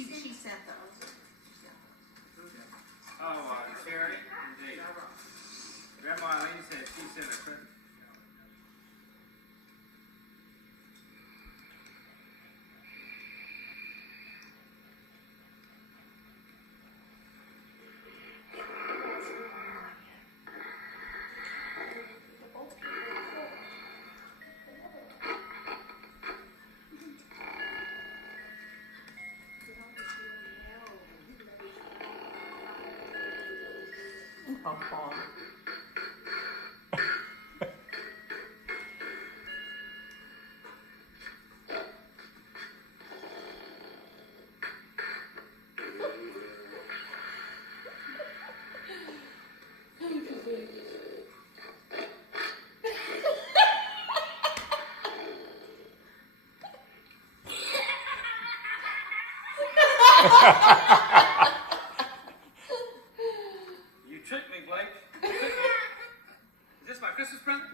She sent those. Oh, Terry? Indeed. Grandma Eileen said she sent a present. Oh, Paul. You tricked me, Blake. You tricked me. Is this my Christmas present?